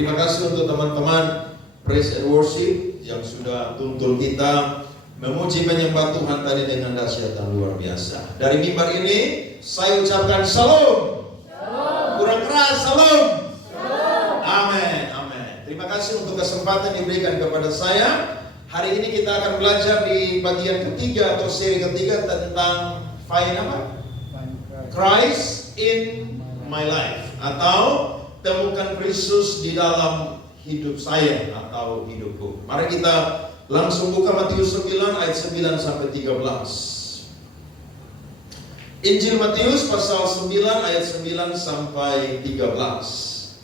Terima kasih untuk teman-teman Praise and Worship yang sudah tuntun kita memuji menyembah Tuhan tadi dengan dahsyat dan luar biasa. Dari mimbar ini saya ucapkan Shalom. Kurang keras, Shalom. Amin, amin. Terima kasih untuk kesempatan diberikan kepada saya. Hari ini kita akan belajar di bagian ketiga atau seri ketiga tentang Find apa? Christ in my life, atau temukan Kristus di dalam hidup saya atau hidupku. Mari kita langsung buka Matius 9 ayat 9 sampai 13. Injil Matius pasal 9 ayat 9 sampai 13.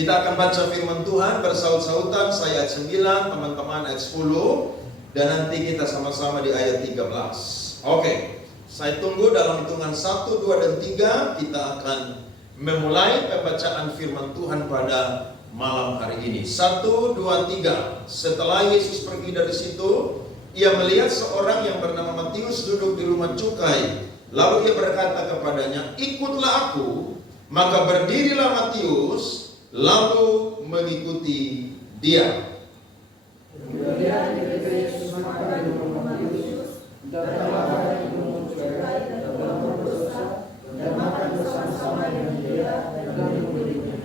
Kita akan baca firman Tuhan bersaut-sautan. Saya ayat 9, teman-teman ayat 10, dan nanti kita sama-sama di ayat 13. Oke, saya tunggu dalam hitungan 1, 2, dan 3 kita akan memulai pembacaan firman Tuhan pada malam hari ini. 1, 2, 3. Setelah Yesus pergi dari situ, ia melihat seorang yang bernama Matius duduk di rumah cukai. Lalu ia berkata kepadanya, "Ikutlah aku." Maka berdirilah Matius, lalu mengikuti dia. Kemudian ketika Yesus makan di rumah Matius, datanglah orang yang memungut cukai dan berdosa, dan makan bersama-sama dengan dia dan murid-muridnya.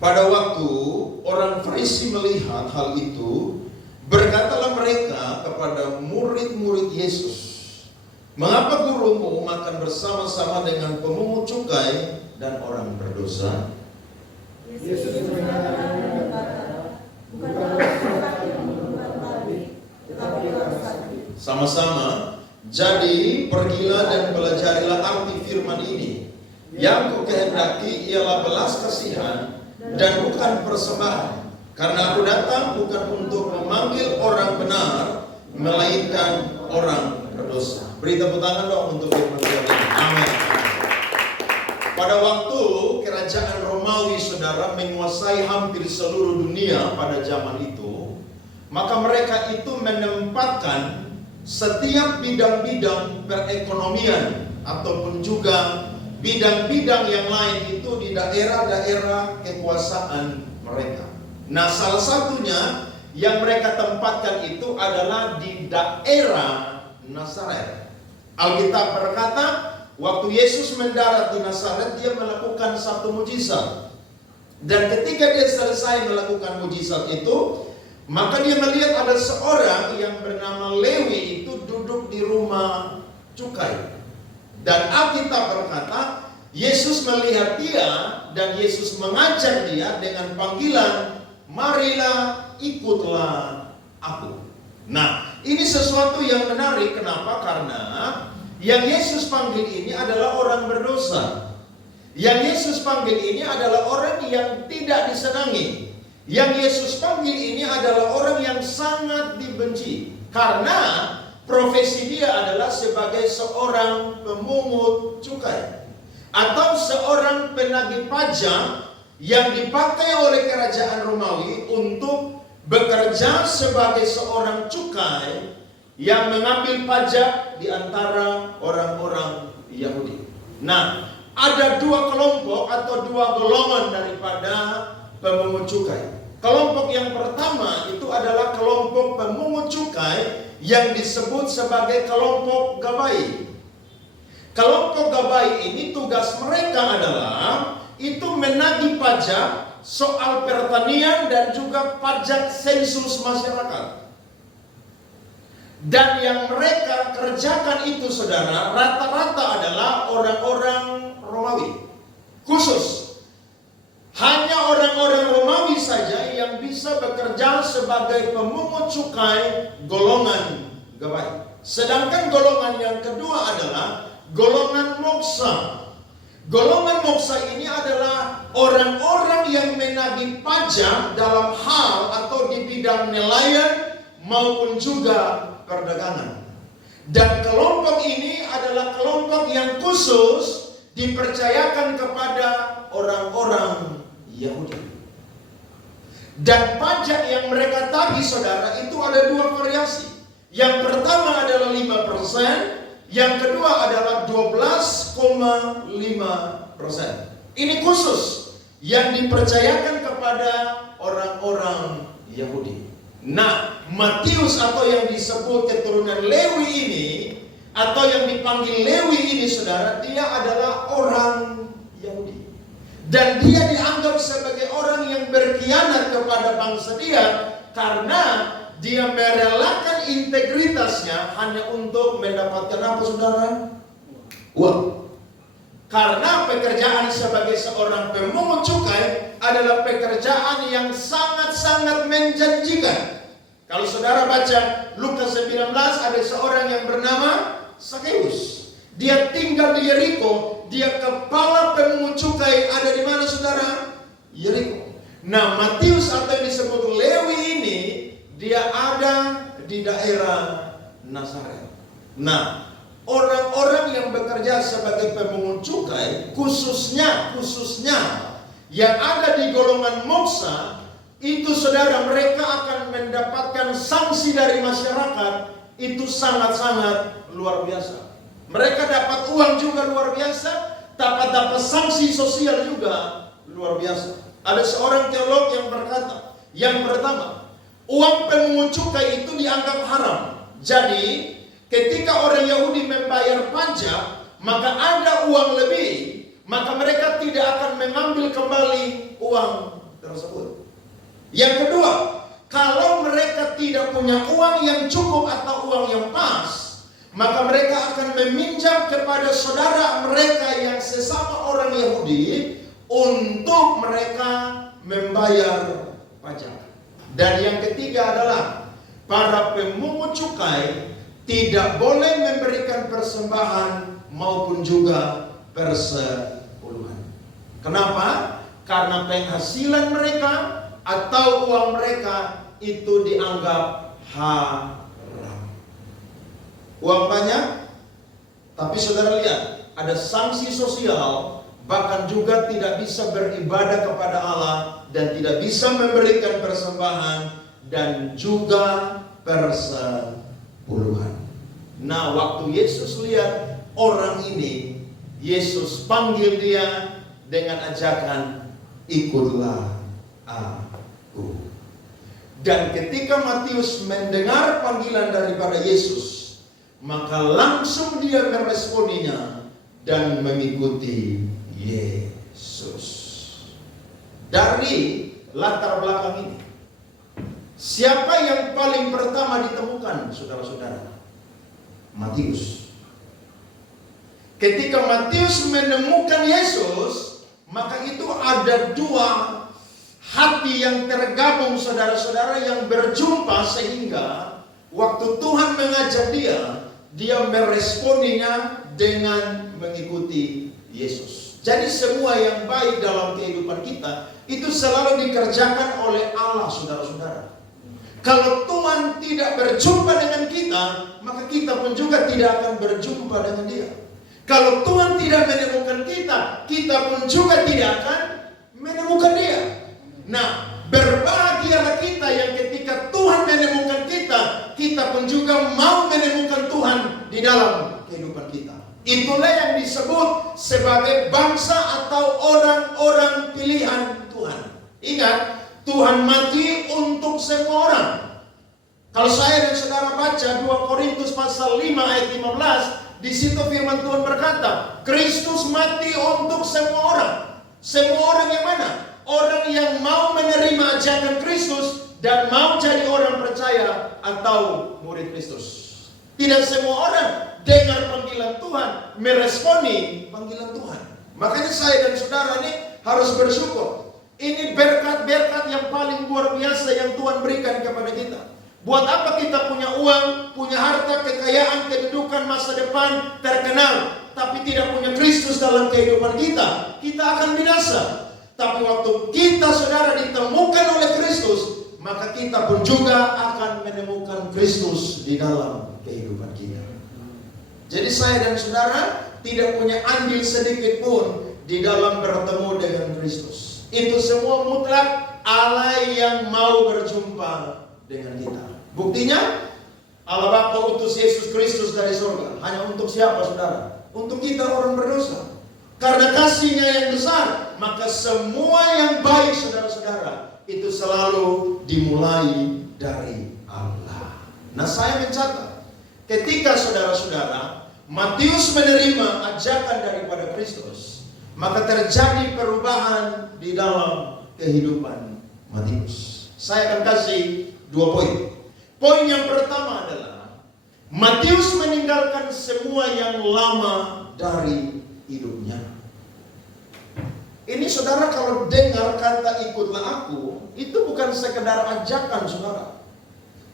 Pada waktu orang Farisi melihat hal itu, berkatalah mereka kepada murid-murid Yesus, "Mengapa gurumu makan bersama-sama dengan pemungut cukai dan orang berdosa?" Yesus menjawab dan berkata, "Bukanlah seorang yang menuntut nabi, tetapi orang sakit." Sama-sama, jadi pergilah dan pelajarilah arti firman ini. Yang ku kehendaki ialah belas kasihan dan bukan persembahan. Karena aku datang bukan untuk memanggil orang benar, melainkan orang berdosa. Beri tepuk tangan dong untuk firman Tuhan ini. Amin. Pada waktu kerajaan Romawi, saudara, menguasai hampir seluruh dunia pada zaman itu, maka mereka itu menempatkan setiap bidang-bidang perekonomian ataupun juga bidang-bidang yang lain itu di daerah-daerah kekuasaan mereka. Nah, salah satunya yang mereka tempatkan itu adalah di daerah Nazaret. Alkitab berkata, waktu Yesus mendarat di Nazaret, dia melakukan satu mujizat. Dan ketika dia selesai melakukan mujizat itu, maka dia melihat ada seorang yang bernama Lewi itu duduk di rumah cukai. Dan Alkitab berkata, Yesus melihat dia dan Yesus mengajak dia dengan panggilan, "Marilah, ikutlah aku." Nah, ini sesuatu yang menarik. Kenapa? Karena yang Yesus panggil ini adalah orang berdosa. Yang Yesus panggil ini adalah orang yang tidak disenangi. Yang Yesus panggil ini adalah orang yang sangat dibenci. Karena profesi dia adalah sebagai seorang pemungut cukai atau seorang penagih pajak yang dipakai oleh kerajaan Romawi untuk bekerja sebagai seorang cukai yang mengambil pajak di antara orang-orang Yahudi. Nah, ada dua kelompok atau dua golongan daripada pemungut cukai. Kelompok yang pertama itu adalah kelompok pemungut cukai yang disebut sebagai kelompok Gabai. Kelompok Gabai ini tugas mereka adalah itu menagih pajak soal pertanian dan juga pajak sensus masyarakat. Dan yang mereka kerjakan itu, saudara, rata-rata adalah orang-orang Romawi. Khusus hanya orang-orang Romawi saja yang bisa bekerja sebagai pemungut cukai golongan Gabai. Sedangkan golongan yang kedua adalah golongan moksa. Golongan moksa ini adalah orang-orang yang menagih pajak dalam hal atau di bidang nelayan maupun juga perdagangan. Dan kelompok ini adalah kelompok yang khusus dipercayakan kepada orang-orang Yahudi. Dan pajak yang mereka tagih, saudara, itu ada dua variasi. Yang pertama adalah 5%, yang kedua adalah 12,5%. Ini khusus yang dipercayakan kepada orang-orang Yahudi. Nah, Matius atau yang disebut keturunan Lewi ini, atau yang dipanggil Lewi ini, saudara, dia adalah orang Yahudi. Dan dia dianggap sebagai orang yang berkhianat kepada bangsa dia, karena dia merelakan integritasnya hanya untuk mendapatkan apa, saudara? Uang. Karena pekerjaan sebagai seorang pemungut cukai adalah pekerjaan yang sangat-sangat menjanjikan. Kalau saudara baca Lukas 19, ada seorang yang bernama Sakeus. Dia tinggal di Yeriko. Dia kepala pemungut cukai. Ada di mana, saudara? Yeriko. Nah, Matius atau yang disebut Lewi ini, dia ada di daerah Nazaret. Nah, orang-orang yang bekerja sebagai pemungut cukai, khususnya yang ada di golongan moksa, itu saudara, mereka akan mendapatkan sanksi dari masyarakat. Itu sangat-sangat luar biasa. Mereka dapat uang juga luar biasa, dapat sanksi sosial juga luar biasa. Ada seorang teolog yang berkata, yang pertama, uang pemungut cukai itu dianggap haram. Jadi ketika orang Yahudi membayar pajak, maka ada uang lebih, maka mereka tidak akan mengambil kembali uang tersebut. Yang kedua, kalau mereka tidak punya uang yang cukup atau uang yang pas, maka mereka akan meminjam kepada saudara mereka yang sesama orang Yahudi untuk mereka membayar pajak. Dan yang ketiga adalah para pemungut cukai tidak boleh memberikan persembahan maupun juga persepuluhan. Kenapa? Karena penghasilan mereka atau uang mereka itu dianggap haram. Uang banyak, tapi saudara lihat, ada sanksi sosial, bahkan juga tidak bisa beribadah kepada Allah dan tidak bisa memberikan persembahan dan juga persepuluhan. Nah, waktu Yesus lihat orang ini, Yesus panggil dia dengan ajakan, ikutlah aku. Dan ketika Matius mendengar panggilan daripada Yesus, maka langsung dia meresponinya dan mengikuti Yesus. Dari latar belakang ini, siapa yang paling pertama ditemukan, saudara-saudara? Matius. Ketika Matius menemukan Yesus, maka itu ada dua hati yang tergabung, saudara-saudara, yang berjumpa, sehingga waktu Tuhan mengajak dia meresponinya dengan mengikuti Yesus. Jadi semua yang baik dalam kehidupan kita itu selalu dikerjakan oleh Allah, saudara-saudara. Kalau Tuhan tidak berjumpa dengan kita, maka kita pun juga tidak akan berjumpa dengan Dia. Kalau Tuhan tidak menemukan kita, kita pun juga tidak akan menemukan Dia. Nah, berbahagialah kita yang ketika Tuhan menemukan kita, kita pun juga mau menemukan Tuhan di dalam kehidupan kita. Itulah yang disebut sebagai bangsa atau orang-orang pilihan Tuhan. Ingat, Tuhan mati untuk semua orang. Kalau saya dan saudara baca 2 Korintus pasal 5 ayat 15, di situ firman Tuhan berkata, Kristus mati untuk semua orang. Semua orang yang mana? Orang yang mau menerima ajakan Kristus dan mau jadi orang percaya atau murid Kristus. Tidak semua orang dengar panggilan Tuhan, meresponi panggilan Tuhan. Makanya saya dan saudara ini harus bersyukur. Ini berkat-berkat yang paling luar biasa yang Tuhan berikan kepada kita. Buat apa kita punya uang, punya harta, kekayaan, kedudukan, masa depan, terkenal, tapi tidak punya Kristus dalam kehidupan kita? Kita akan binasa. Tapi waktu kita, saudara, ditemukan oleh Kristus, maka kita pun juga akan menemukan Kristus di dalam kehidupan kita. Jadi saya dan saudara tidak punya andil sedikit pun di dalam bertemu dengan Kristus. Itu semua mutlak Allah yang mau berjumpa dengan kita. Buktinya, Allah Bapa utus Yesus Kristus dari surga. Hanya untuk siapa, saudara? Untuk kita orang berdosa. Karena kasihnya yang besar, maka semua yang baik saudara-saudara itu selalu dimulai dari Allah. Nah, saya mencatat, ketika saudara-saudara Matius menerima ajakan daripada Kristus, maka terjadi perubahan di dalam kehidupan Matius. Saya akan kasih 2 poin. Poin yang pertama adalah Matius meninggalkan semua yang lama dari hidupnya. Ini saudara kalau dengar kata ikutlah aku, itu bukan sekedar ajakan saudara.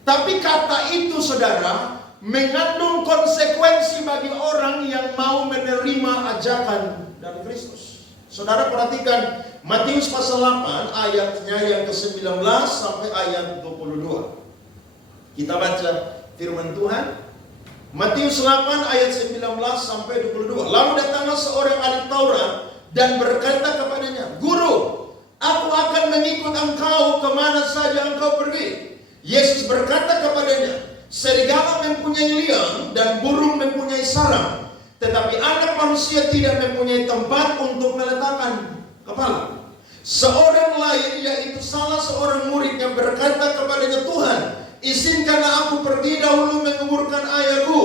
Tapi kata itu saudara mengandung konsekuensi bagi orang yang mau menerima ajakan dari Kristus. Saudara perhatikan Matius pasal 8 ayatnya yang ke-19 sampai ayat 22. Kita baca firman Tuhan. Matius 8 ayat 19 sampai 22. Lalu datanglah seorang ahli Taurat dan berkata kepadanya, "Guru, aku akan mengikut engkau kemana saja engkau pergi." Yesus berkata kepadanya, "Serigala mempunyai liang dan burung mempunyai sarang, tetapi anak manusia tidak mempunyai tempat untuk meletakkan kepala." Seorang lain, yaitu salah seorang murid yang berkata kepadanya, "Tuhan, izinkanlah aku pergi dahulu menguburkan ayahku."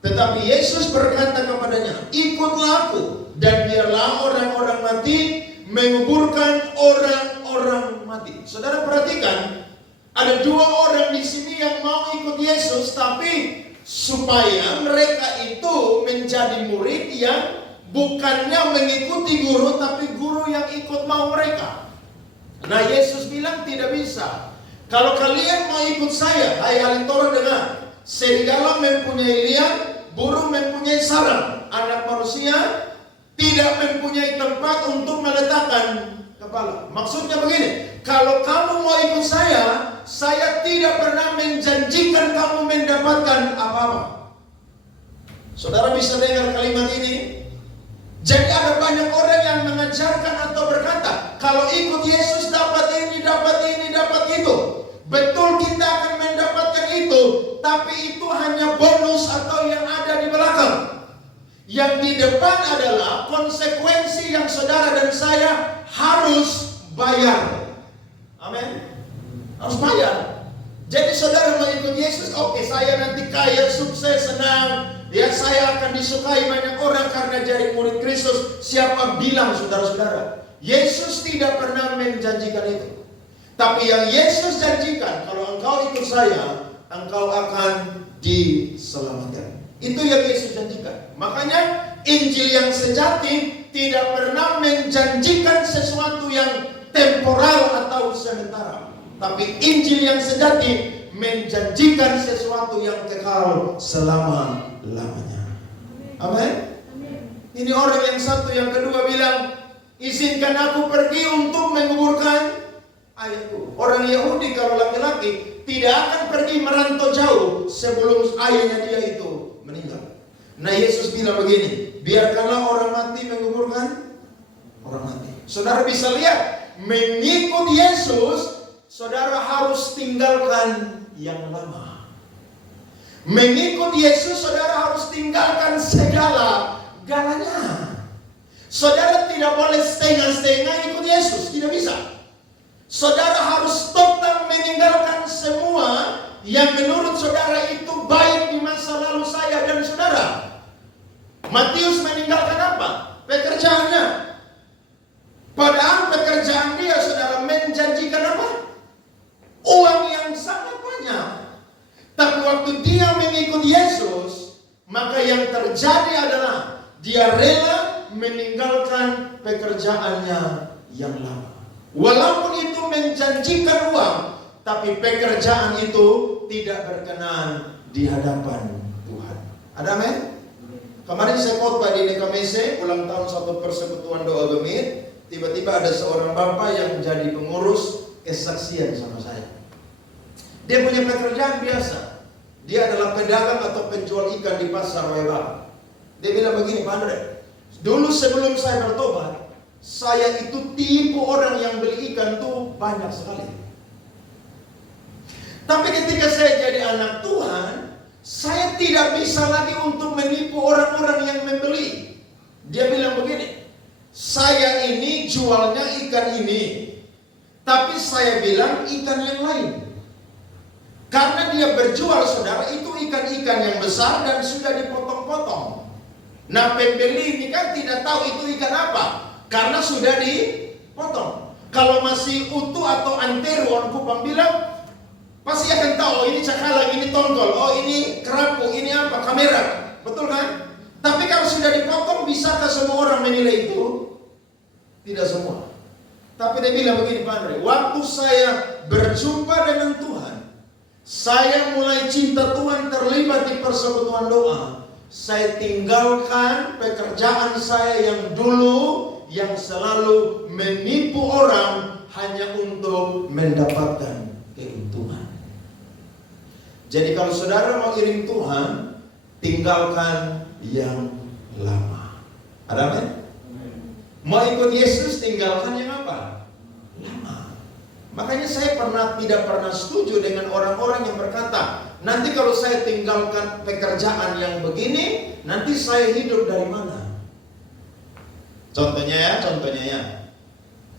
Tetapi Yesus berkata kepadanya, "Ikutlah aku, dan biarlah orang-orang mati menguburkan orang-orang mati." Saudara perhatikan, ada 2 orang di sini yang mau ikut Yesus, tapi supaya mereka itu menjadi murid yang bukannya mengikuti guru, tapi guru yang ikut mau mereka. Nah, Yesus bilang tidak bisa. Kalau kalian mau ikut saya, hai ahli Taurat, dengar. Serigala mempunyai liang, burung mempunyai sarang, anak manusia tidak mempunyai tempat untuk meletakkan kepala. Maksudnya begini, kalau kamu mau ikut saya tidak pernah menjanjikan kamu mendapatkan apa-apa. Saudara bisa dengar kalimat ini? Jadi ada banyak orang yang mengajarkan atau berkata, kalau ikut Yesus dapat ini, dapat ini, dapat itu. Betul, kita akan mendapatkan itu, tapi itu hanya bonus atau yang ada di belakang. Yang di depan adalah konsekuensi yang saudara dan saya harus bayar. Amin. Harus bayar. Jadi saudara mau ikut Yesus, oke, saya nanti kaya, sukses, senang. Ya, saya akan disukai banyak orang karena jadi murid Kristus. Siapa bilang saudara-saudara? Yesus tidak pernah menjanjikan itu. Tapi yang Yesus janjikan, kalau engkau ikut saya, engkau akan diselamatkan. Itu yang Yesus janjikan. Makanya Injil yang sejati tidak pernah menjanjikan sesuatu yang temporal atau sementara. Tapi Injil yang sejati menjanjikan sesuatu yang kekal selama-lamanya. Amin. Ini orang yang satu, yang kedua bilang, izinkan aku pergi untuk menguburkan ayahku. Orang Yahudi kalau laki-laki tidak akan pergi merantau jauh sebelum ayahnya dia itu meninggal. Nah, Yesus bilang begini, biarkanlah orang mati menguburkan orang mati. Saudara bisa lihat, mengikut Yesus, saudara harus tinggalkan yang lama. Mengikut Yesus, saudara harus tinggalkan segala-galanya. Saudara tidak boleh setengah-setengah ikut Yesus, tidak bisa. Saudara harus total meninggalkan semua yang menurut saudara itu baik di masa lalu saya dan saudara. Matius meninggalkan apa? Pekerjaannya. Padahal pekerjaan dia, saudara, menjanjikan apa? Uang yang sangat banyak. Tapi waktu dia mengikut Yesus, maka yang terjadi adalah dia rela meninggalkan pekerjaannya yang lama. Walaupun itu menjanjikan uang, tapi pekerjaan itu tidak berkenan di hadapan Tuhan. Ada amin? Kemarin saya khotbah di Nekamese, ulang tahun satu persekutuan doa gemit. Tiba-tiba ada seorang bapak yang menjadi pengurus kesaksian sama saya. Dia punya pekerjaan biasa. Dia adalah pedagang atau penjual ikan di pasar Weba. Dia bilang begini, Pak Andre, dulu sebelum saya bertobat, saya itu tipu orang yang beli ikan tuh banyak sekali. Tapi ketika saya jadi anak Tuhan, saya tidak bisa lagi untuk menipu orang-orang yang membeli. Dia bilang begini, saya ini jualnya ikan ini, tapi saya bilang ikan yang lain. Karena dia berjual, saudara, itu ikan-ikan yang besar dan sudah dipotong-potong. Nah, pembeli ini kan tidak tahu itu ikan apa, karena sudah dipotong. Kalau masih utuh atau antero, orang Kupang bilang, pasti akan tahu, oh ini cakalang, ini tongkol, oh ini kerapu, ini apa, kamera. Betul kan? Tapi kalau sudah dipotong, bisakah semua orang menilai itu? Tidak semua. Tapi dia bilang begini, Pak Andre, waktu saya berjumpa dengan Tuhan, saya mulai cinta Tuhan, terlibat di persekutuan doa. Saya tinggalkan pekerjaan saya yang dulu, yang selalu menipu orang hanya untuk mendapatkan keuntungan. Jadi kalau saudara mau iring Tuhan, tinggalkan yang lama. Ada amin? Mau ikut Yesus, tinggalkan yang apa? Lama. Makanya saya tidak pernah setuju dengan orang-orang yang berkata, nanti kalau saya tinggalkan pekerjaan yang begini, nanti saya hidup dari mana? Contohnya ya.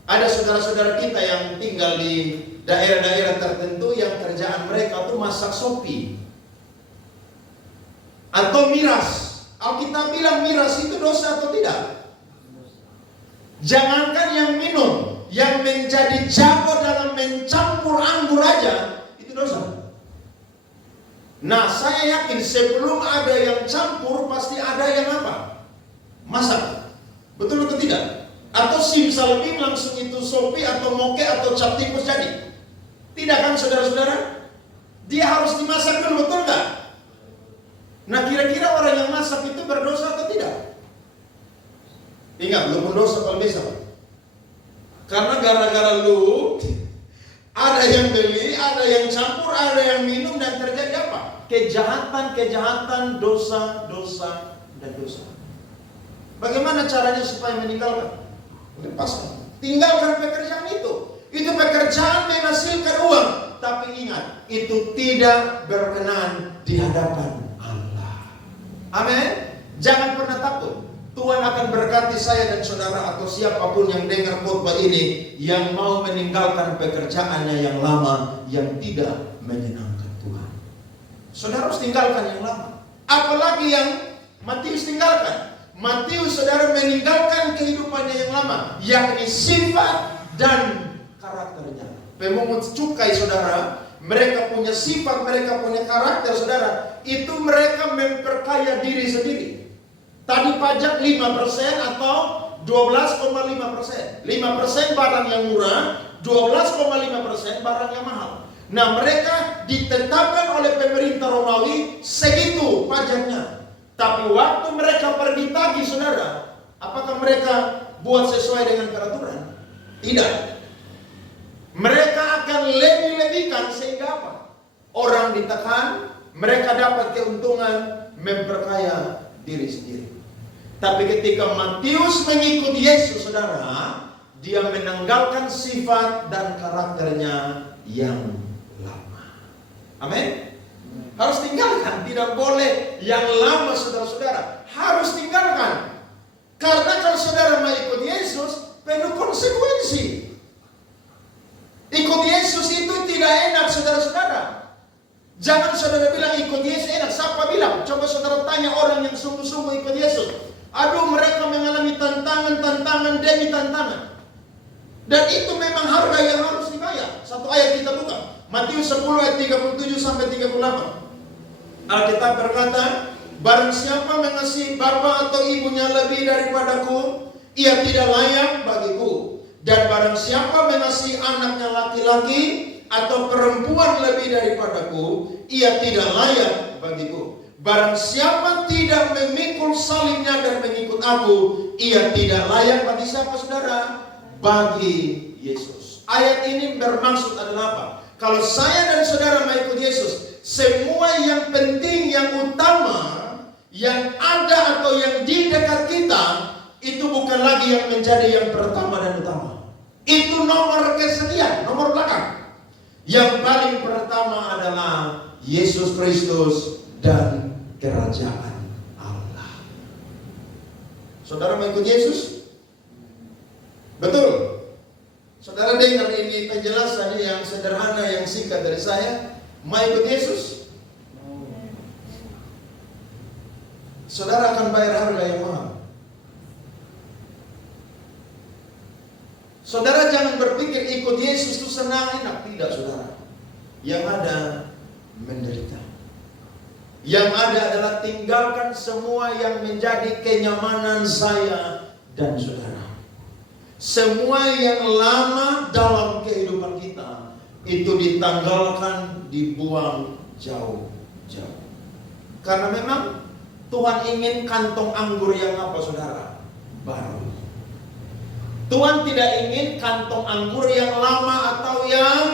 Ada saudara-saudara kita yang tinggal di daerah-daerah tertentu yang kerjaan mereka itu masak sopi atau miras. Alkitab bilang miras itu dosa atau tidak? Jangankan yang minum, yang menjadi jago dalam mencampur anggur aja itu dosa. Nah, saya yakin sebelum ada yang campur pasti ada yang apa? Masak. Betul atau tidak? Atau simsalabim langsung itu sopi atau moke atau cap tikus jadi? Tidak kan saudara-saudara? Dia harus dimasak dulu, betul nggak? Nah, kira-kira orang yang masak itu berdosa atau tidak? Ingat, lu berdosa kalau bisa. Karena gara-gara lu ada yang beli, ada yang campur, ada yang minum, dan terjadi apa? Kejahatan, dosa, dan dosa. Bagaimana caranya supaya meninggalkan? Lepaskan. Tinggalkan pekerjaan itu. Itu pekerjaan menghasilkan uang. Tapi ingat, itu tidak berkenan di hadapan Allah. Amin. Jangan pernah takut. Tuhan akan berkati saya dan saudara atau siapapun yang dengar khotbah ini yang mau meninggalkan pekerjaannya yang lama yang tidak menyenangkan Tuhan. Saudara harus tinggalkan yang lama. Apalagi yang Matius tinggalkan. Matius, saudara, meninggalkan kehidupannya yang lama, yakni sifat dan karakternya. Pemungut cukai, saudara, mereka punya sifat, mereka punya karakter, saudara. Itu mereka memperkaya diri sendiri. Tadi pajak 5% atau 12,5%. 5% barang yang murah, 12,5% barang yang mahal. Nah, mereka ditetapkan oleh pemerintah Romawi segitu pajaknya. Tapi waktu mereka pergi tagih, saudara, apakah mereka buat sesuai dengan peraturan? Tidak. Mereka akan lebih-lebihkan sehingga apa? Orang ditekan, mereka dapat keuntungan, memperkaya diri sendiri. Tapi ketika Matius mengikut Yesus, saudara, dia menanggalkan sifat dan karakternya yang lama. Amin. Harus tinggalkan, tidak boleh yang lama, saudara-saudara. Harus tinggalkan. Karena kalau saudara mau ikut Yesus, penuh konsekuensi. Ikut Yesus itu tidak enak, saudara-saudara. Jangan saudara bilang ikut Yesus enak. Siapa bilang? Coba saudara tanya orang yang sungguh-sungguh ikut Yesus. Aduh, mereka mengalami tantangan demi tantangan. Dan itu memang harga yang harus dibayar. Satu ayat kita buka. Matius 10 ayat 37 sampai 38. Alkitab berkata, barang siapa mengasihi bapa atau ibunya lebih daripadaku, ia tidak layak bagiku. Dan barang siapa mengasihi anaknya laki-laki atau perempuan lebih daripadaku, ia tidak layak bagiku. Barang siapa tidak memikul salibnya dan mengikut aku, ia tidak layak bagi siapa, saudara? Bagi Yesus. Ayat ini bermaksud adalah apa? Kalau saya dan saudara mau ikut Yesus, semua yang penting, yang utama, yang ada atau yang di dekat kita, itu bukan lagi yang menjadi yang pertama dan utama. Itu nomor kesekian, nomor belakang. Yang paling pertama adalah Yesus Kristus dan kerajaan Allah. Saudara mau ikut Yesus? Betul. Saudara dengar ini penjelasannya yang sederhana, yang singkat dari saya. Mau ikut Yesus? Saudara akan bayar harga yang mahal. Saudara jangan berpikir ikut Yesus itu senang, enak. Tidak, saudara. Yang ada menderita. Yang ada adalah tinggalkan semua yang menjadi kenyamanan saya dan saudara. Semua yang lama dalam kehidupan kita itu ditanggalkan, dibuang jauh-jauh. Karena memang Tuhan ingin kantong anggur yang apa, saudara? Baru. Tuhan tidak ingin kantong anggur yang lama atau yang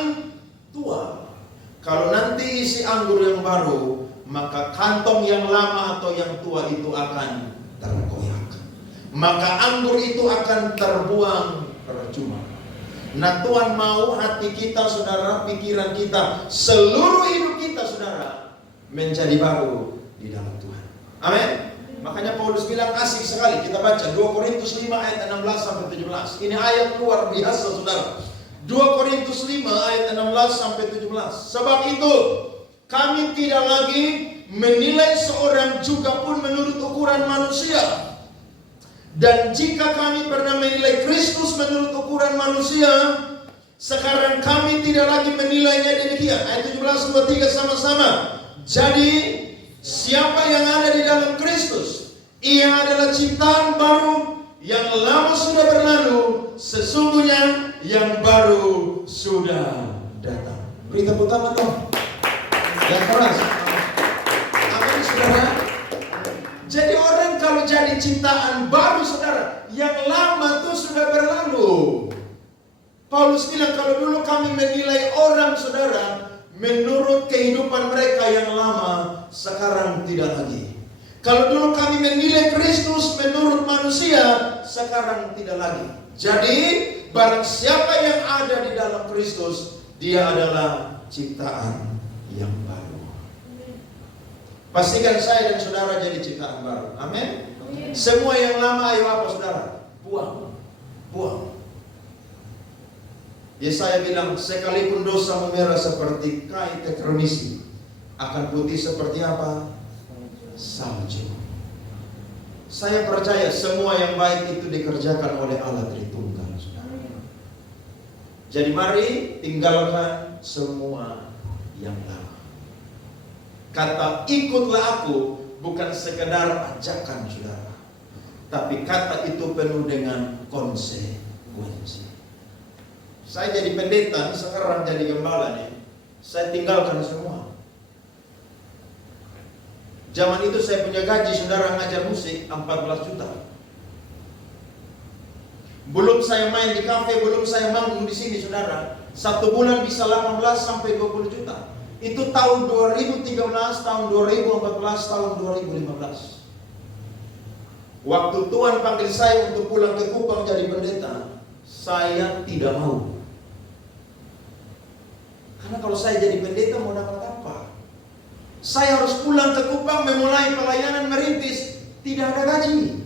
tua. Kalau nanti isi anggur yang baru, maka kantong yang lama atau yang tua itu akan terkoyak. Maka anggur itu akan terbuang percuma. Nah, Tuhan mau hati kita, saudara, pikiran kita, seluruh hidup kita, saudara, menjadi baru di dalam Tuhan. Amin. Makanya Paulus bilang asik sekali. Kita baca 2 Korintus 5 ayat 16 sampai 17. Ini ayat luar biasa, saudara. 2 Korintus 5 ayat 16 sampai 17. Sebab itu kami tidak lagi menilai seorang juga pun menurut ukuran manusia. Dan jika kami pernah menilai Kristus menurut ukuran manusia, sekarang kami tidak lagi menilainya demikian. Ayat 17, 23 sama-sama. Jadi siapa yang ada di dalam Kristus, ia adalah ciptaan baru, yang lama sudah berlalu, sesungguhnya yang baru sudah datang. Beri tepuk tangan dong. Yang keras. Amin, saudara. Jadi orang kalau jadi ciptaan baru, saudara, yang lama itu sudah berlalu. Paulus bilang kalau dulu kami menilai orang, saudara, menurut kehidupan mereka yang lama, sekarang tidak lagi. Kalau dulu kami menilai Kristus menurut manusia, sekarang tidak lagi. Jadi barang siapa yang ada di dalam Kristus, dia adalah ciptaan yang baru. Pastikan saya dan saudara jadi ciptaan baru. Amin. Semua yang lama, ayo apa, saudara? Buang. Buang. Yesaya bilang, sekalipun dosa memerah seperti kain tekromisi, akan putih seperti apa? Salju. Saya percaya semua yang baik itu dikerjakan oleh Allah Tritunggal, saudara. Jadi mari tinggalkan semua yang lama. Kata ikutlah aku bukan sekedar ajakan, saudara, tapi kata itu penuh dengan konsekuensi. Saya jadi pendeta, sekarang jadi gembala nih. Saya tinggalkan semua. Zaman itu saya punya gaji, saudara, ngajar musik 14 juta. Belum saya main di kafe, belum saya manggung di sini, saudara. Satu bulan bisa 18 sampai 20 juta. Itu tahun 2013, tahun 2014, tahun 2015. Waktu Tuhan panggil saya untuk pulang ke Kupang jadi pendeta, saya tidak mau. Karena kalau saya jadi pendeta mau dapat apa? Saya harus pulang ke Kupang memulai pelayanan merintis, tidak ada gaji.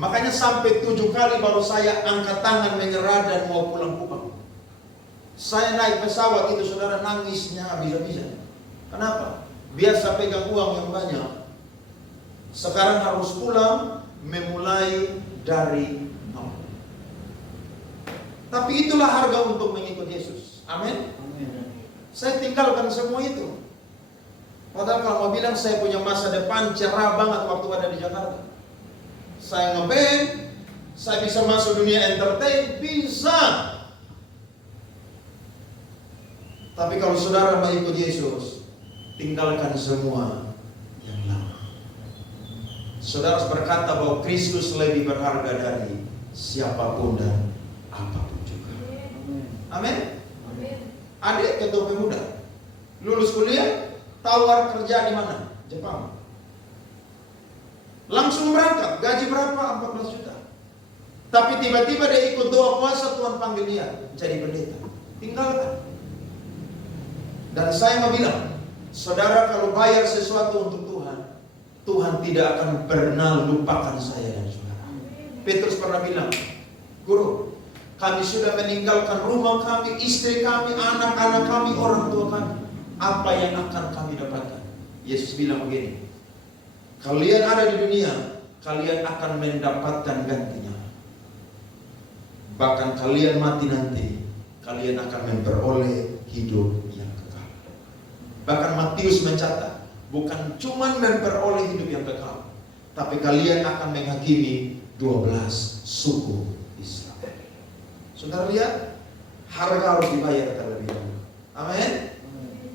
Makanya sampai 7 kali baru saya angkat tangan menyerah dan mau pulang Kupang. Saya naik pesawat itu, saudara, nangisnya habis-habisan. Kenapa? Biasa pegang uang yang banyak, sekarang harus pulang memulai dari nol. Tapi itulah harga untuk mengikut Yesus. Amin. Saya tinggalkan semua itu. Padahal kalau mau bilang saya punya masa depan cerah banget waktu ada di Jakarta. Saya ngeband, saya bisa masuk dunia entertain, bisa. Tapi kalau saudara mau ikut Yesus, tinggalkan semua yang lama. Saudara berkata bahwa Kristus lebih berharga dari siapapun dan apapun juga. Amin. Adik ketua pemuda, lulus kuliah, tawar kerja di mana? Jepang. Langsung berangkat, gaji berapa? 14 juta. Tapi tiba-tiba dia ikut doa puasa, Tuhan panggil dia jadi pendeta. Tinggalkan. Dan saya mau bilang, saudara kalau bayar sesuatu untuk Tuhan, Tuhan tidak akan pernah lupakan saya dan saudara. Petrus pernah bilang, Guru, kami sudah meninggalkan rumah kami, istri kami, anak-anak kami, orang tua kami. Apa yang akan kami dapatkan? Yesus bilang begini, kalian ada di dunia, kalian akan mendapatkan gantinya. Bahkan kalian mati nanti, kalian akan memperoleh hidup yang kekal. Bahkan Matius mencatat, bukan cuma memperoleh hidup yang kekal, tapi kalian akan menghakimi 12 suku Israel. Saudara lihat, harga harus dibayar terlebih dahulu. Amin.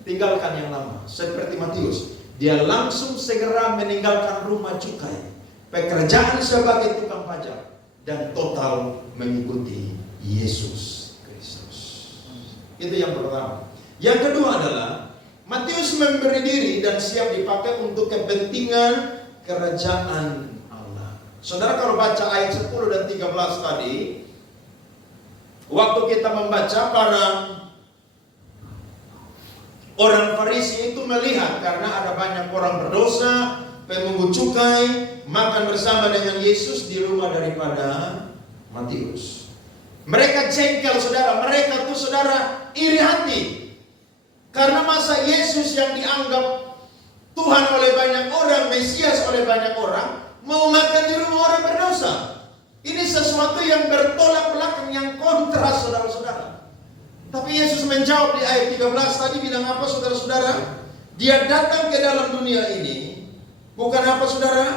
Tinggalkan yang lama. Seperti Matius, dia langsung segera meninggalkan rumah cukai, pekerjaan sebagai tukang pajak, dan total mengikuti Yesus Kristus. Itu yang pertama. Yang kedua adalah Matius memberi diri dan siap dipakai untuk kepentingan kerajaan Allah. Saudara kalau baca ayat 10 dan 13 tadi, waktu kita membaca, para orang Farisi itu melihat karena ada banyak orang berdosa, pemungut cukai, makan bersama dengan Yesus di rumah daripada Matius. Mereka jengkel, saudara. Mereka tuh, saudara, iri hati. Karena masa Yesus yang dianggap Tuhan oleh banyak orang, Mesias oleh banyak orang, mau makan di rumah orang berdosa. Ini sesuatu yang bertolak belakang, yang kontras, saudara-saudara. Tapi Yesus menjawab di ayat 13 tadi, bilang apa, saudara-saudara? Dia datang ke dalam dunia ini bukan apa, saudara?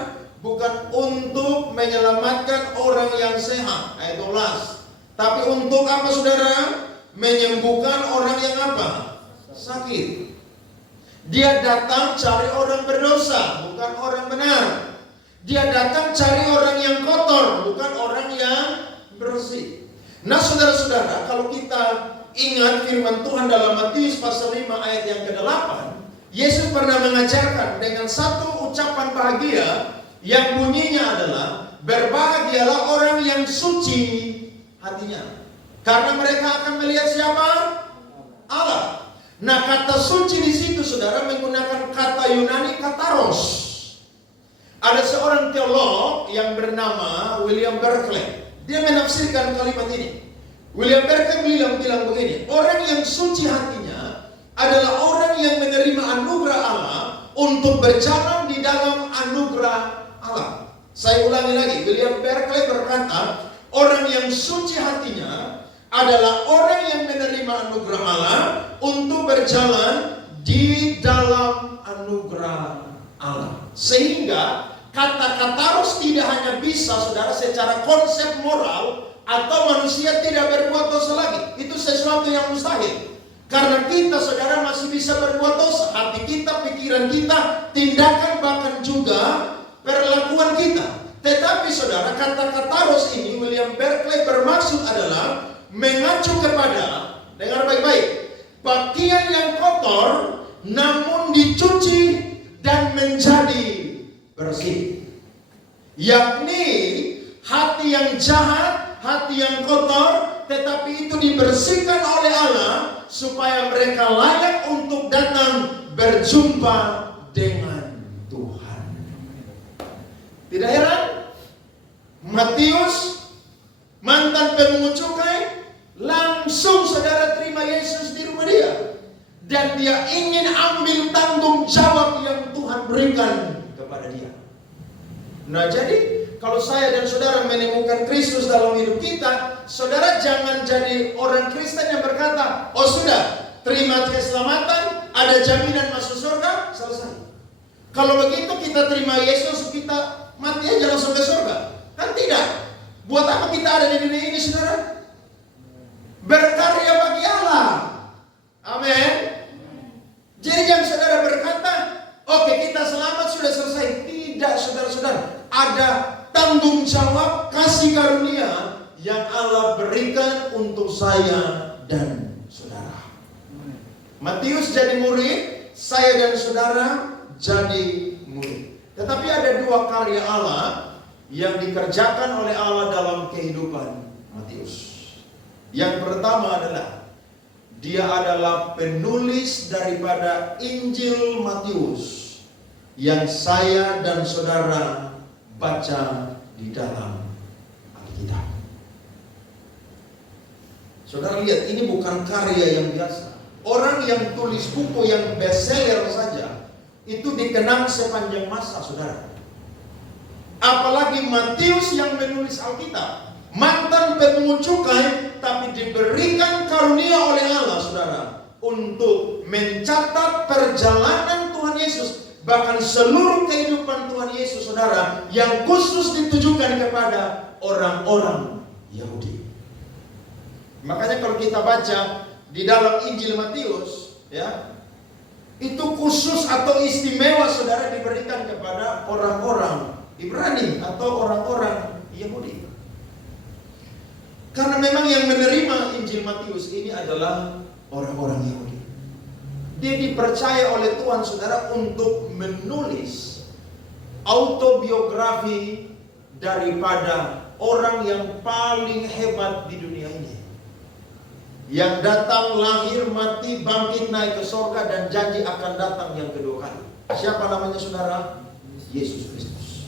Bukan untuk menyelamatkan orang yang sehat, ayat 12. Tapi untuk apa, saudara? Menyembuhkan orang yang apa? Sakit. Dia datang cari orang berdosa, bukan orang benar. Dia datang cari orang yang kotor, bukan orang yang bersih. Nah, saudara-saudara, kalau kita ingat firman Tuhan dalam Matius pasal 5 ayat yang ke-8, Yesus pernah mengajarkan dengan satu ucapan bahagia yang bunyinya adalah, berbahagialah orang yang suci hatinya, karena mereka akan melihat siapa? Allah. Nah, kata suci di situ, saudara, menggunakan kata Yunani kataros. Ada seorang teolog yang bernama William Barclay. Dia menafsirkan kalimat ini. William Barclay bilang begini, orang yang suci hatinya adalah orang yang menerima anugerah Allah untuk berjalan di dalam anugerah Allah. Saya ulangi lagi, William Barclay berkata, orang yang suci hatinya adalah orang yang menerima anugerah Allah untuk berjalan di dalam anugerah Allah. Sehingga kata-kata harus tidak hanya bisa, saudara, secara konsep moral atau manusia tidak berbuat dosa lagi. Itu sesuatu yang mustahil. Karena kita, saudara, masih bisa berbuat dosa. Hati kita, pikiran kita, tindakan, bahkan juga perlakuan kita. Tetapi, saudara, kata-kata harus ini William Barclay bermaksud adalah mengacu kepada, dengar baik-baik, pakaian yang kotor namun dicuci dan menjadi bersih. Yakni hati yang jahat, hati yang kotor, tetapi itu dibersihkan oleh Allah supaya mereka layak untuk datang berjumpa dengan Tuhan. Tidak heran, Matius, mantan pemungut cukai, langsung, saudara, terima Yesus di rumah dia. Dan dia ingin ambil tanggung jawab yang Tuhan berikan kepada dia. Nah, jadi kalau saya dan saudara menemukan Kristus dalam hidup kita, saudara jangan jadi orang Kristen yang berkata, oh sudah, terima keselamatan, ada jaminan masuk surga, selesai. Kalau begitu kita terima Yesus, kita mati aja langsung ke surga. Kan tidak. Buat apa kita ada di dunia ini, saudara? Berkarya bagi Allah. Amin. Jadi yang saudara berkata, oke, kita selamat, sudah selesai. Tidak, saudara-saudara. Ada tanggung jawab kasih karunia yang Allah berikan untuk saya dan saudara. Matius jadi murid, saya dan saudara jadi murid. Tetapi ada dua karya Allah yang dikerjakan oleh Allah dalam kehidupan Matius. Yang pertama adalah dia adalah penulis daripada Injil Matius yang saya dan saudara baca di dalam Alkitab. Saudara lihat, ini bukan karya yang biasa. Orang yang tulis buku yang bestseller saja itu dikenang sepanjang masa, saudara. Apalagi Matius yang menulis Alkitab, mantan pemungut cukai, tapi diberikan karunia oleh Allah, saudara, untuk mencatat perjalanan Tuhan Yesus, bahkan seluruh kehidupan Tuhan Yesus, saudara, yang khusus ditujukan kepada orang-orang Yahudi. Makanya kalau kita baca di dalam Injil Matius, ya, itu khusus atau istimewa, saudara, diberikan kepada orang-orang Ibrani atau orang-orang Yahudi. Karena memang yang menerima Injil Matius ini adalah orang-orang Yahudi. Dia dipercaya oleh Tuhan, saudara, untuk menulis autobiografi daripada orang yang paling hebat di dunia ini, yang datang, lahir, mati, bangkit, naik ke sorga, dan janji akan datang yang kedua kali. Siapa namanya, saudara? Yesus Kristus.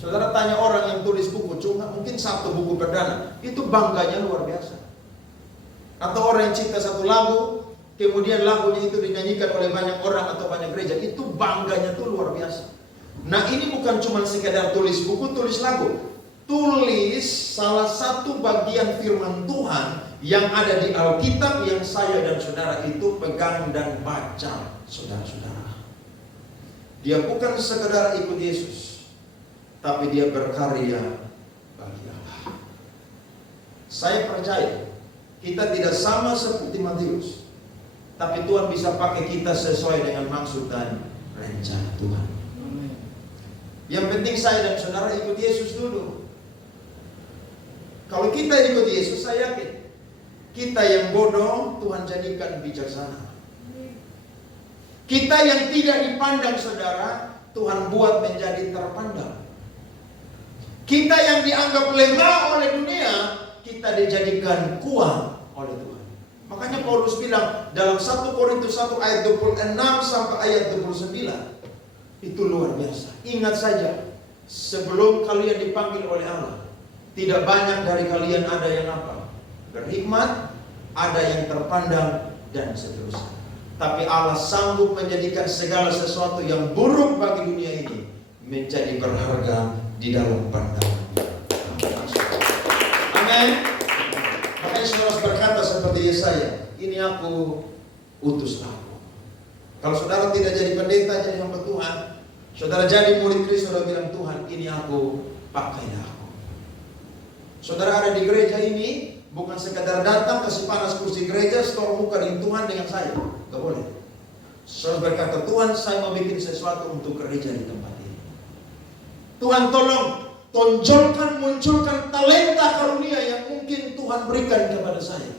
Saudara tanya orang yang tulis buku, cuma mungkin satu buku perdana, itu bangganya luar biasa. Atau orang yang cipta satu lagu, kemudian lagunya itu dinyanyikan oleh banyak orang atau banyak gereja, itu bangganya tuh luar biasa. Nah, ini bukan cuma sekedar tulis buku, tulis lagu. Tulis salah satu bagian firman Tuhan yang ada di Alkitab yang saya dan saudara itu pegang dan baca, saudara-saudara. Dia bukan sekedar ikut Yesus, tapi dia berkarya bagi Allah. Saya percaya kita tidak sama seperti Matius, tapi Tuhan bisa pakai kita sesuai dengan maksud dan rencana Tuhan. Yang penting saya dan saudara ikut Yesus dulu. Kalau kita ikut Yesus, saya yakin kita yang bodoh Tuhan jadikan bijaksana. Kita yang tidak dipandang, saudara, Tuhan buat menjadi terpandang. Kita yang dianggap lemah oleh dunia, kita dijadikan kuat oleh Tuhan. Makanya Paulus bilang dalam 1 Korintus 1 ayat 26 sampai ayat 29, itu luar biasa. Ingat saja, sebelum kalian dipanggil oleh Allah, tidak banyak dari kalian ada yang apa? Berhikmat, ada yang terpandang, dan seterusnya. Tapi Allah sanggup menjadikan segala sesuatu yang buruk bagi dunia ini menjadi berharga di dalam pandangan. Amin. Makanya saudara berkata seperti Yesaya, ini aku utus aku. Kalau saudara tidak jadi pendeta, jadi hamba Tuhan, saudara jadi murid Kristus, saudara bilang, Tuhan, ini aku, pakai aku. Saudara ada di gereja ini bukan sekadar datang kasih panas kursi gereja, setor muka dengan Tuhan dengan saya, gak boleh. Saudara berkata, Tuhan, saya mau bikin sesuatu untuk gereja di tempat ini. Tuhan tolong tonjolkan, munculkan talenta karunia yang mungkin Tuhan berikan kepada saya.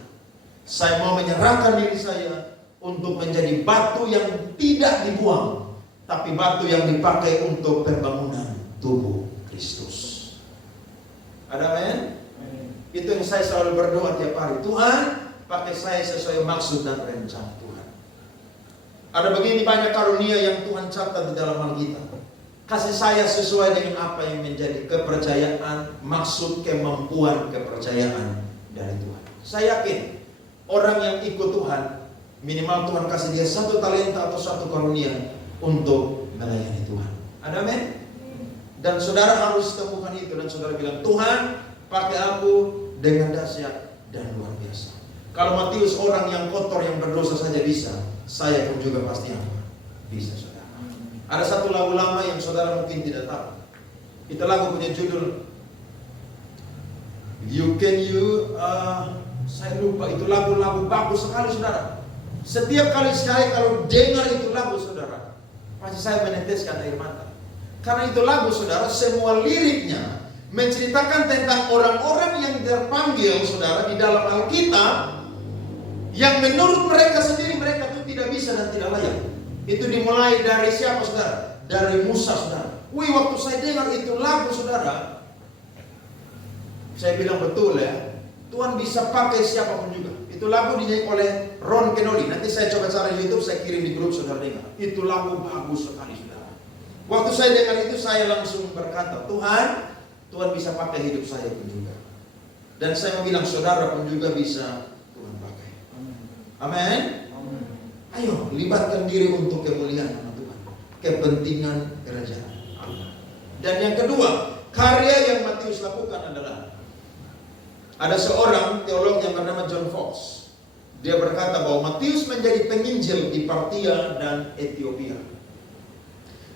Saya mau menyerahkan diri saya untuk menjadi batu yang tidak dibuang, tapi batu yang dipakai untuk pembangunan tubuh Kristus. Ada amin? Itu yang saya selalu berdoa tiap hari. Tuhan, pakai saya sesuai maksud dan rencana Tuhan. Ada begini banyak karunia yang Tuhan catat di dalam Alkitab. Kasih saya sesuai dengan apa yang menjadi kepercayaan, maksud, kemampuan, kepercayaan dari Tuhan. Saya yakin orang yang ikut Tuhan, minimal Tuhan kasih dia satu talenta atau satu karunia untuk melayani Tuhan. Ada amin? Dan saudara harus temukan itu, dan saudara bilang, Tuhan, pakai aku dengan dahsyat dan luar biasa. Kalau Matius orang yang kotor, yang berdosa saja bisa, saya pun juga pasti apa? Bisa, saudara. Ada satu lagu lama yang saudara mungkin tidak tahu. Itu lagu punya judul saya lupa, itu lagu-lagu bagus sekali, saudara. Setiap kali kalau dengar itu lagu, saudara, pasti saya meneteskan air mata. Karena itu lagu, saudara, semua liriknya menceritakan tentang orang-orang yang terpanggil, saudara, di dalam Alkitab, yang menurut mereka sendiri mereka itu tidak bisa dan tidak layak. Itu dimulai dari siapa, saudara? Dari Musa, saudara. Waktu saya dengar itu lagu, saudara, saya bilang betul ya, Tuhan bisa pakai siapapun juga. Itu lagu dinyanyi oleh Ron Kenoly. Nanti saya coba cari di YouTube, saya kirim di grup, saudara dengar. Itu lagu bagus sekali, saudara. Waktu saya dengar itu, saya langsung berkata, Tuhan bisa pakai hidup saya pun juga. Dan saya mau bilang saudara pun juga bisa Tuhan pakai. Amin. Ayo libatkan diri untuk kemuliaan nama Tuhan, kepentingan kerajaan Allah. Dan yang kedua, karya yang Matius lakukan adalah, ada seorang teolog yang bernama John Fox. Dia berkata bahwa Matius menjadi penginjil di Partia dan Ethiopia.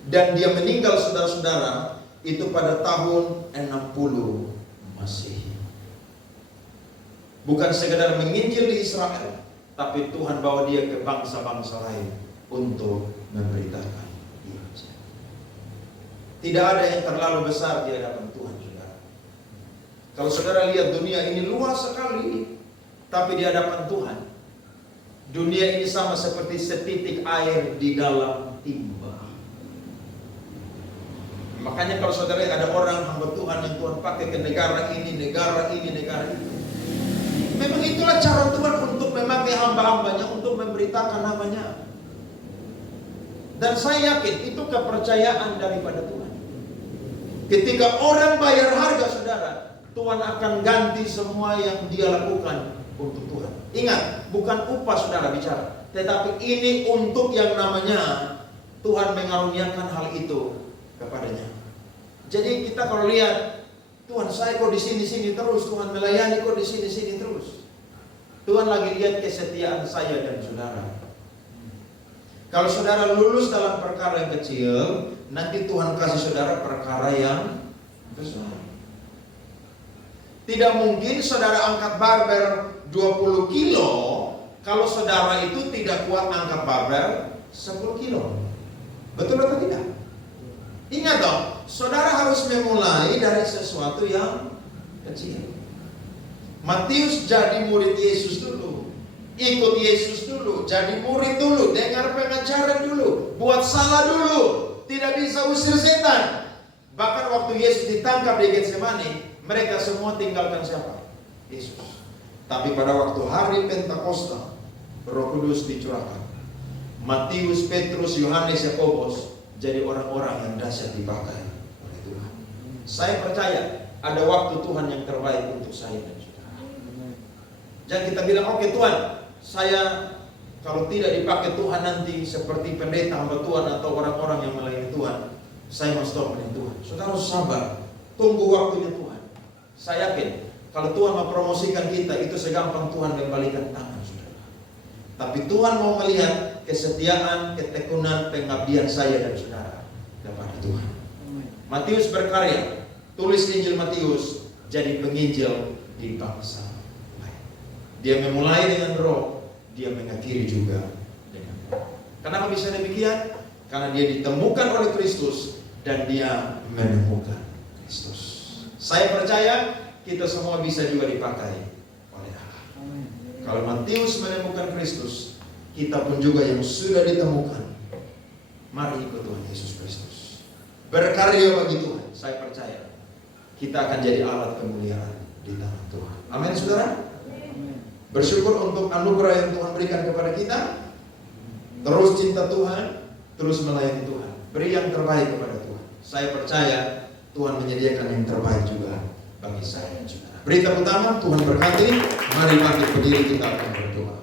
Dan dia meninggal, saudara-saudara, itu pada tahun 60 Masehi. Bukan sekedar menginjil di Israel, tapi Tuhan bawa dia ke bangsa-bangsa lain untuk memberitakan Injil. Tidak ada yang terlalu besar di hadapan Tuhan, saudara. Kalau saudara lihat dunia ini luas sekali, tapi di hadapan Tuhan, dunia ini sama seperti setitik air di dalam timba. Makanya kalau saudara ada orang hamba Tuhan yang Tuhan pakai ke negara ini, negara ini, negara ini, memang itulah cara Tuhan untuk memakai hamba-hambanya untuk memberitakan namanya. Dan saya yakin itu kepercayaan daripada Tuhan. Ketika orang bayar harga, saudara, Tuhan akan ganti semua yang dia lakukan untuk Tuhan. Ingat, bukan upah saudara bicara, tetapi ini untuk yang namanya Tuhan mengaruniakan hal itu kepadanya. Jadi kita kalau lihat, Tuhan saya kok di sini-sini terus, Tuhan melayani kok di sini-sini terus. Tuhan lagi lihat kesetiaan saya dan saudara. Kalau saudara lulus dalam perkara yang kecil, nanti Tuhan kasih saudara perkara yang besar. Tidak mungkin saudara angkat barber 20 kilo kalau saudara itu tidak kuat angkat barber 10 kilo. Betul atau tidak? Ingat dong, saudara harus memulai dari sesuatu yang kecil. Matius jadi murid Yesus dulu, ikut Yesus dulu, jadi murid dulu, dengar pengajaran dulu, buat salah dulu, tidak bisa usir setan. Bahkan waktu Yesus ditangkap di Getsemani, mereka semua tinggalkan siapa? Yesus. Tapi pada waktu hari Pentakosta, Roh Kudus dicurahkan. Matius, Petrus, Yohanes, Yakobus jadi orang-orang yang dahsyat dipakai oleh Tuhan. Saya percaya ada waktu Tuhan yang terbaik untuk saya dan saudara. Jangan kita bilang, oke Tuhan, saya kalau tidak dipakai Tuhan nanti seperti pendeta hamba Tuhan atau orang-orang yang melayani Tuhan, saya mau stop dengan Tuhan. Saudara harus sabar, tunggu waktunya Tuhan. Saya yakin kalau Tuhan mempromosikan kita, itu segampang Tuhan membalikan tangan, saudara. Tapi Tuhan mau melihat kesetiaan, ketekunan, pengabdian saya dan saudara kepada Tuhan. Matius berkarya, tulis Injil Matius, jadi penginjil di bangsa lain. Dia memulai dengan roh, dia mengakhiri juga dengan roh. Kenapa bisa demikian? Karena dia ditemukan oleh Kristus dan dia menemukan Kristus. Saya percaya kita semua bisa juga dipakai oleh Allah. Kalau Matius menemukan Kristus, kita pun juga yang sudah ditemukan, mari ikut Tuhan Yesus Kristus. Berkarya bagi Tuhan, saya percaya kita akan jadi alat kemuliaan di tangan Tuhan. Amin, saudara. Bersyukur untuk anugerah yang Tuhan berikan kepada kita. Terus cinta Tuhan, terus melayani Tuhan. Beri yang terbaik kepada Tuhan. Saya percaya Tuhan menyediakan yang terbaik juga bagi saya dan saudara. Beri tepuk tangan, Tuhan berkati. Mari bangkit berdiri, kita akan berdoa.